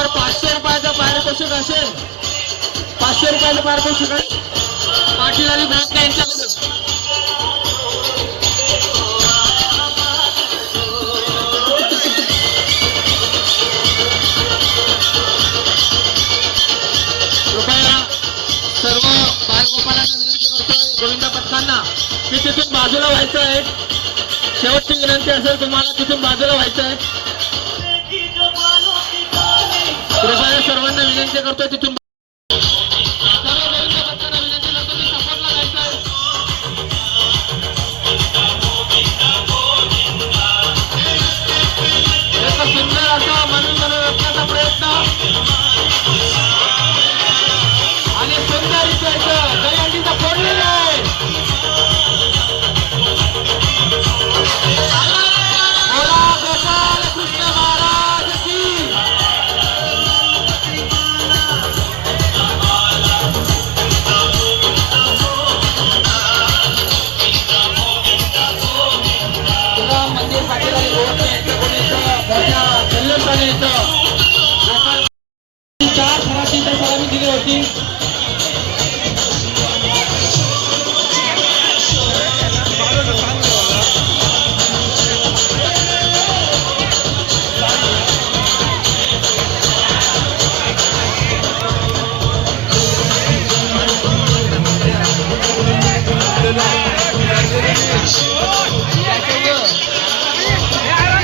जर 500 रुपयाचा पारितोषिक असेल, 500 रुपयाचं पारितोषिक आहे पाटील आणि भोसले यांच्याकडून. कृपया सर्व बालगोपालांना विनंती करतोय, गोविंदा पथकांना की तिथून बाजूला व्हायचं आहे. शेवटची विनंती असेल तुम्हाला, तिथून बाजूला व्हायचं आहे. कृपया सर्वांना विनंती करतोय तिथून सुंदर असा मनोरंजनाचा प्रयत्न आणि सुंदर इथं दहीहंडीचा फोडलेला आहे. बोला गोपाल कृष्ण महाराज की. मंदिर पाटील आणि चार फराची सलामी दिली होती.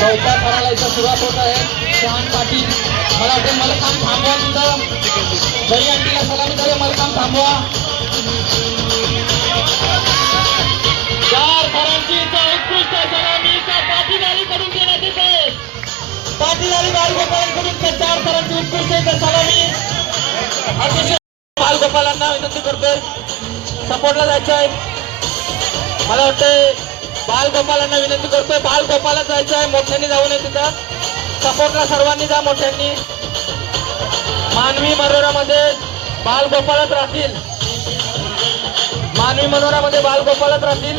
चौथा फराला इथं सुरुवात होत आहे. शहान पाटील, मला वाटतं मलकाम थांबवा, तिथं दहीहंडीला सलामी द्यावी, मलकाम थांबवा. चार फरांची उत्कृष्ट सलामी पाटीलकडून देण्यात येते. पाटील आणि बालगोपालांकडून चार फरांची उत्कृष्ट सलामी. अतिशय बालगोपालांना विनंती करतोय, सपोर्टला जायचं आहे. मला वाटतंय बालगोपालांना विनंती करतोय, बालगोपाला जायचं आहे. मोठ्यांनी जाऊ नये तिथं, सपोर्टला सर्वांनी जा. मोठ्यांनी मानवी मनोरामध्ये बालगोपालच राहतील, मानवी मनोरामध्ये बालगोपालच राहतील.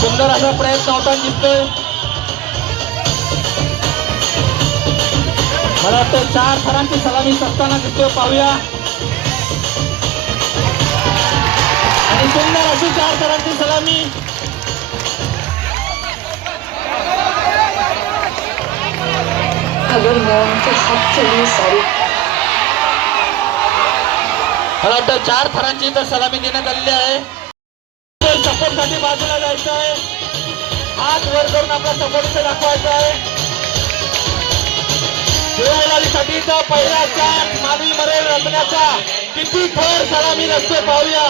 सुंदर असा प्रयत्न होताना दिसतोय. मला वाटतं चार थरांची सलामी असताना दिसतोय, पाहूया. आणि सुंदर अशी चार थरांची सलामी. मला वाटतं चार थरांची इथं सलामी देण्यात आलेली आहे. सपोर्टसाठी बाजूला जायचं आहे, हात वर करून आपला सपोर्ट इथे दाखवायचा आहे. देवलालीसाठी इथं पहिला चार मानवी मरेल रचण्याचा किती थर सलामी नसते, पाहूया.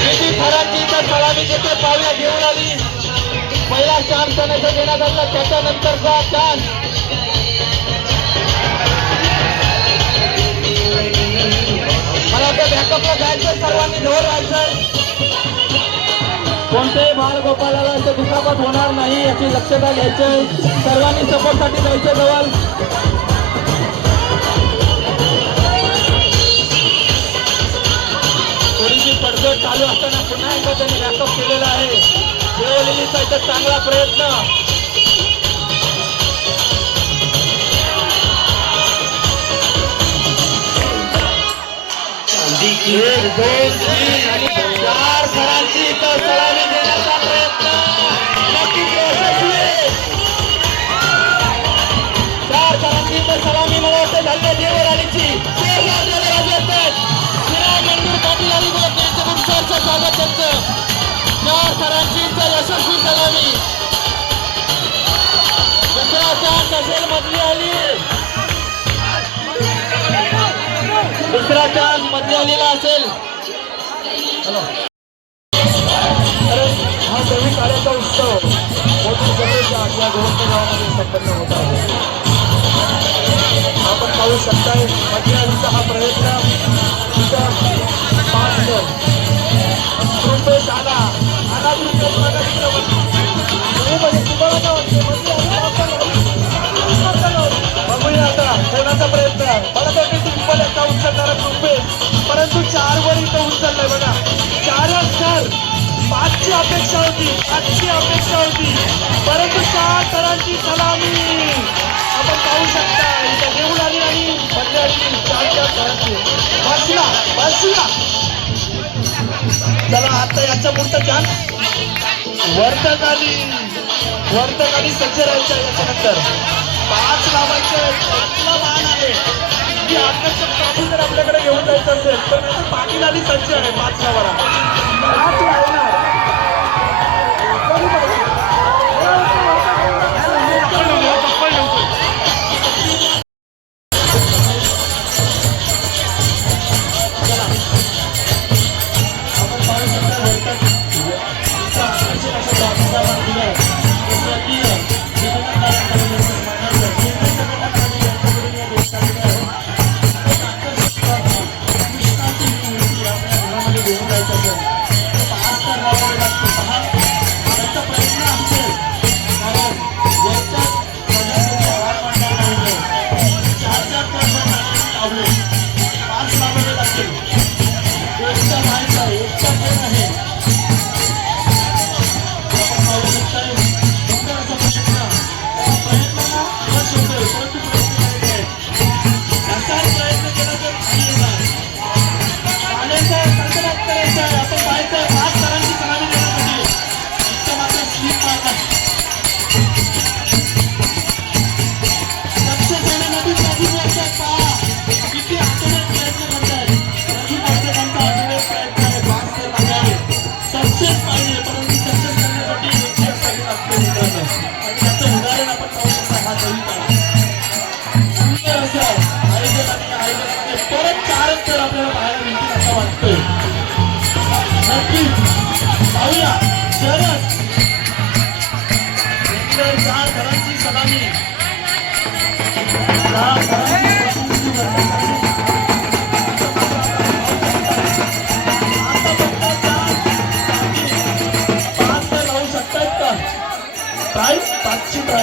किती थरांची इथं सलामी देते, पाहूया. देवलाली पहिला चान्स त्याने देण्यात आला, त्याच्यानंतरचा चान्स. मला वाटतं बॅकअपला जायचं, सर्वांनी जवळ राहायचंय. कोणत्याही बालगोपालाला असं दुखापत होणार नाही याची दक्षता घ्यायची. सर्वांनी सपोर्टसाठी जायचं जवळ. थोडीशी पडझड चालू असताना पुन्हा एकदा त्यांनी बॅकअप केलेला आहे. देवलीचा इथं चांगला प्रयत्न. एक, दोन, तीन आणि चार थरांची इथं सलामी देण्याचा प्रयत्न नक्कीच यशस्वी. चार थरांची इथं सलामी मला वाटतं झाली देवरालीची. मंदिर पाटील आणि यांच्याकडून सरचं स्वागत त्यांचं. चार थरांची इथं यशस्वी सलामी. दुसरा चान्स असेल, मधली आली. दुसरा चान्स मधली आलेला असेल. हा दही काढ्याचा उत्सव मोठी जमेच्या या गोवंत गावामध्ये संपन्न होत आहे. आपण पाहू शकताय मधल्या आलीचा हा प्रयत्न. रुपेश आला बघूया आता कोणाचा प्रयत्न. मला तर उचलणारा रुपेश, परंतु 4 वर इथं उचललाय बघा. 4च आजची अपेक्षा होती परंतु 4 थरांची सलामी आपण पाहू शकता इथं देऊळाली आणि बंजारी 4 थरांची बसला चला आता याच्या पुढचा चान्स वर्तकाली सज्ज राहायचं याच्यानंतर 5 लावायचे कसला मान आहे की आकर्षक ट्रॉफी जर आपल्याकडे घेऊन जायचं असेल तर नाही पाटील आली सज्ज आहे 5 लावाला 5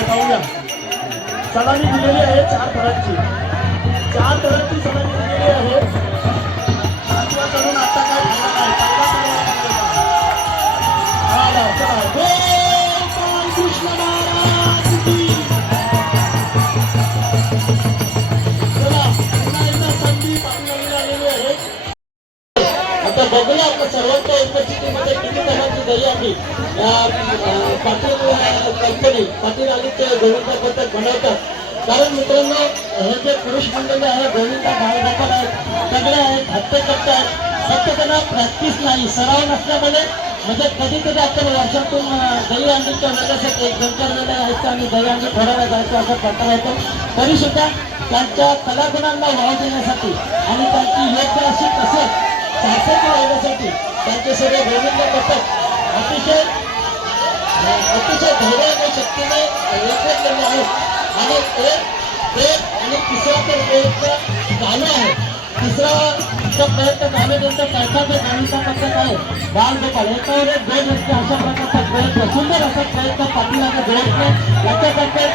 लावणार सलामी दिलेली आहे 4 थरांची सलामी दिलेली आहे 5वा चढून आता काय झाला नाही कृष्ण महाराज की चला पुन्हा एकदा संधी पाटील आलेली आहे आता बघूया आपण सर्वांच्या उपस्थितीमध्ये किती जणांची दही आहे पाटील कंपनी पाटील आली ते गोविंदा पथक बनवतात कारण मित्रांनो हे जे पुरुष मंडळी आहे गोविंदा बाळगोपाल आहेत सगळे आहेत हत्तेकट्टे आहेत फक्त त्यांना प्रॅक्टिस नाही सराव नसल्यामुळे म्हणजे कधी आपण वर्षातून दही अंडीच्या वेळेसाठी 1-2 वेळा यायचं आणि दही अंडी फोडायला जायचं असा प्रकार येतो तरी सुद्धा त्यांच्या कलागुणांना वाव देण्यासाठी आणि त्यांची योग्य अशी कसरत सार्थक राहण्यासाठी त्यांचे सगळे गोविंद पथक अतिशय धैर्य आणि शक्तीने एकवटलेले आहेत आणि एक आणि तिसरा तर प्रयत्न चालू आहे तिसरा प्रयत्न चालू त्यांचा चौथा जो गोविंदा पथक आहे बाळगोपाल याच्यावर 2 व्यक्ती अशा प्रकारचा प्रयत्न सुंदर असा प्रयत्न पाटीलाचा प्रयत्न याच्याकडे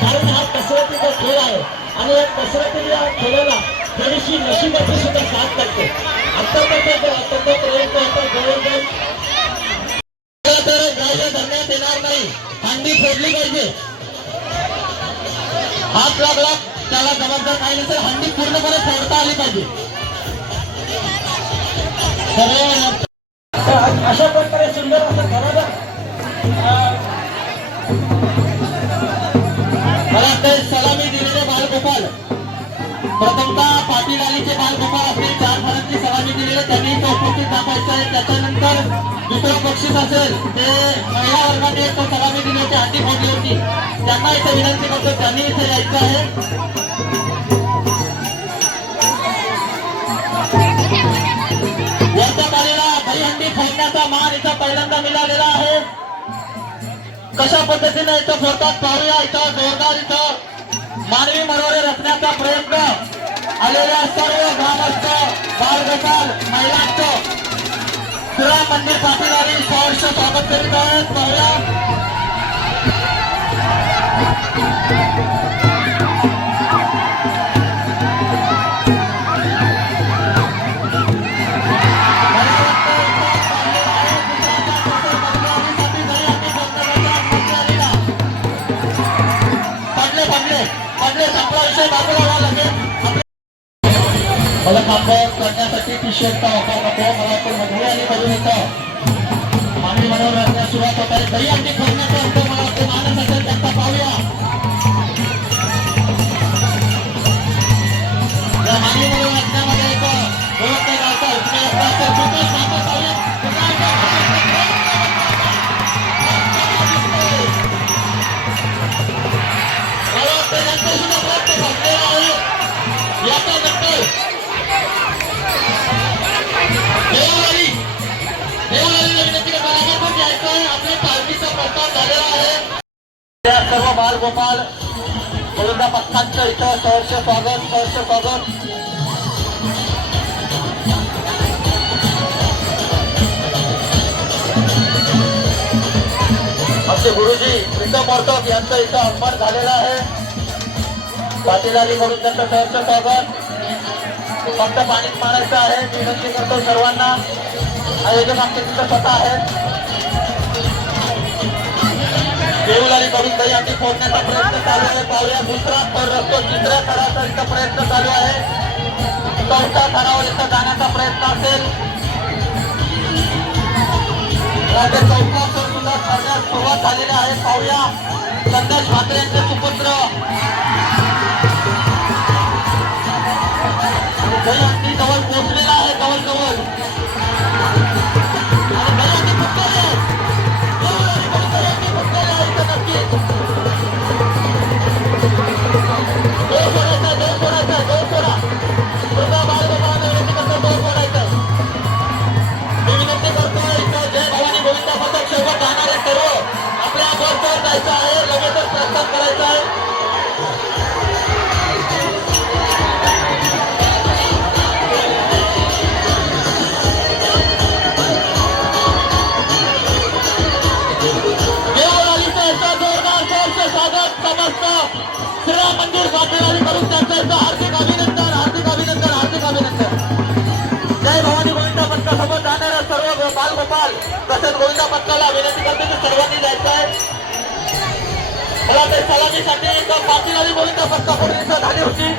कारण हा कसरतीचा खेळ आहे आणि या कसरतीच्या खेळाला थोडीशी नशिबाची सुद्धा साथ करते आता प्रयत्न होता गोविंद तर गायला धरण्यात येणार नाही हंडी फोडली पाहिजे हात लागला त्याला जबाबदार काही नसेल हंडी पूर्णपणे फोडता आली पाहिजे अशा प्रकारे सुंदर असं घराला मला ते सलामी दिलेले बाळगोपाल प्रथमतः पाटील आलीचे बाळगोपाल असतील 4 थरांची सलामी दिलेले त्यांनी तो उपस्थित दाखवायचं आहे त्याच्यानंतर दुसरं बक्षीस असेल ते महिला वर्गाने तो सलामी दिली होती हंडी फोडली होती त्यांना इथे विनंती करतो त्यांनी इथे यायचं आहे वर्षात आलेला दही हंडी फोडण्याचा मान इथं पहिल्यांदा मिळालेला आहे कशा पद्धतीने इथं फोडतात पाहूया इथं जोरदार इथं मानवी मनोरे रचण्याचा प्रयत्न आलेल्या सर्व ग्रामस्थ बाळगोपाल महिलांचं श्रीराम मंदिर पाटील आणि सहर्ष स्वागत करीत आहेत पाहूया अक्षय बाजूला व्हावं लागेल. मला कामगार करण्यासाठी टी शर्टचा वापर नको. मला वाटतं मधुरे आणि करून येतं मानवी मनोरंजनाला सुरुवात होत आहे. दही अंडी फोडण्याचं असतं. मला वाटतं मानस असेल त्यांचा पाहूया. या मानवी मनोरंजनामध्ये एक ओळखता गावचा उपयोग असेल. रुपेश मात्र पाहूया. मला वाटतं नंतर सुद्धा प्रयत्न झालेला आहे. याचा नंतर देवळालीला विनंती करायला पण घ्यायचं आहे. आपल्या पार्टीचा प्रस्ताव झालेला आहे. त्या सर्व बालगोपाल गोविंदा पक्षांचं इथं सहर्ष स्वागत. आमचे गुरुजी प्रीतम मोर्तक यांचं इथं आगमन झालेलं आहे. पाटील आली म्हणून त्यांचं सहर्ष स्वागत. फक्त पाणीच मारायचं आहे. मी विनंती करतो सर्वांना. आयोजक आमचे तिथं स्वतः आहेत. देऊलाली कडून दही अंडी फोडण्याचा प्रयत्न चालू आहे. पाहूया दुसरा थर रस्तो, तिसऱ्या थराचा इथं प्रयत्न चालू आहे. चौथ्या थरावर इथं जाण्याचा प्रयत्न असेल. चौथा थर सुद्धा करण्यास सुरुवात झालेली आहे. पाहूया संदेश म्हात्रे यांचे सुपुत्र दही अंडी जवळ पोहोचलेला आहे. कवल जायचं आहे. लगेचच प्रस्थान करायचं आहे. देवळालीचं जोरदार स्वागत समस्त श्रीराम मंदिर बापेवाली करून त्यांचं हार्दिक अभिनंदन. जय भवानी गोविंदा पथका सोबत जाणाऱ्या सर्व बालगोपाल तसेच गोविंदा पथकाला विनंती करते की सर्वांनी जायचं आहे. मला ते सलामीसाठी पाटील आणि गोविंदा पथका पुढे इथं झाली होती.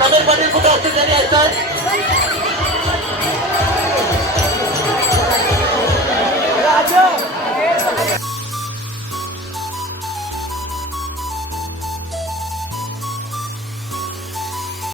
समीर पाटील कुठे असतील त्यांनी यायचं आहे.